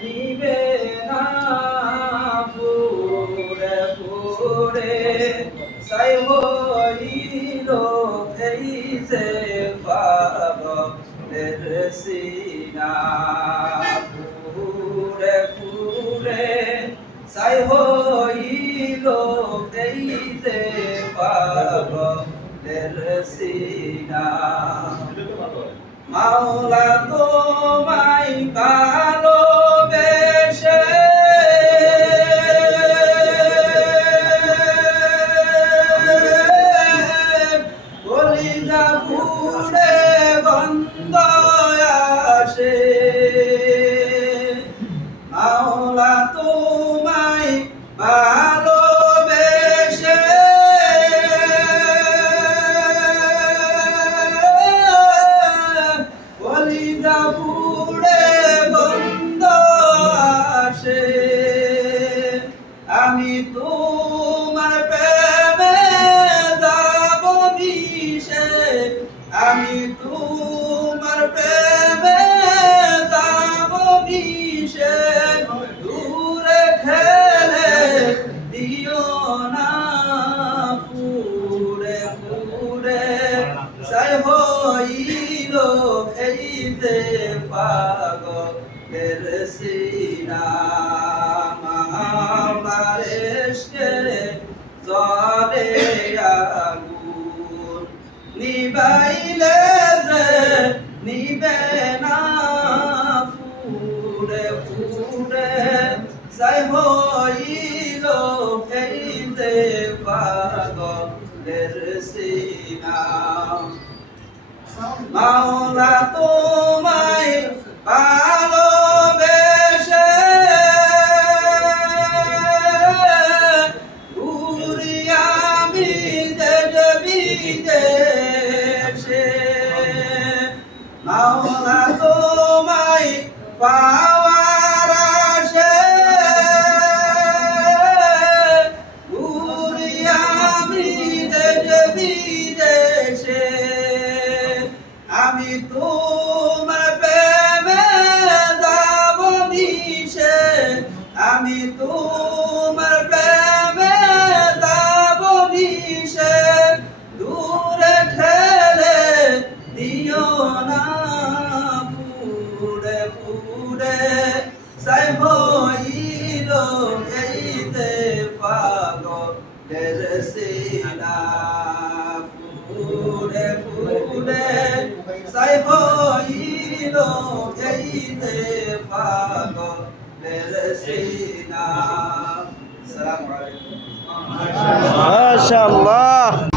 নিবে না ফুরে ফুরে সাই হইল এই যে পাগলের সিনা ফুরে ফুরে সাই হইল এই যে পাগলের সিনা মাওলা তোমায় ভালোবেসে কলিজা পুড়ে গন্ধ আসে মাওলা তোমায় ভালোবেসে কলিজা পুড়ে গন্ধ আসে আমি তোমার প্রেমে যাব মিশে আমি তোমার প্রেমে যাব মিশে দূরে ঠেলে দিও না পুরে পুরে সাই হইল এই যে পাগলের সিনা মাওলার ইশকে জ্বলে আগুন নিবাইলে যে নিবে না ফুরে ফুরে সাই হইল এই যে পাগলের সিনা মাওলা তোমায় ভালোবেসে ঘুরি আমি দেশ বিদেশে মাওলা তোমায় পাওয়ার আশে ঘুরি আমি দেশ বিদেশে আমি তোমার প্রেমে যাব মিশে আমি তোমার প্রেমে যাব মিশে দূরে ঠেলে দিও না পুরে পুরে সাই হইল এই যে পাগলের সিনা ফুরে ফুরে সাই হইল এই যে পাগলের সিনা। আসসালামু আলাইকুম। মাশাআল্লাহ।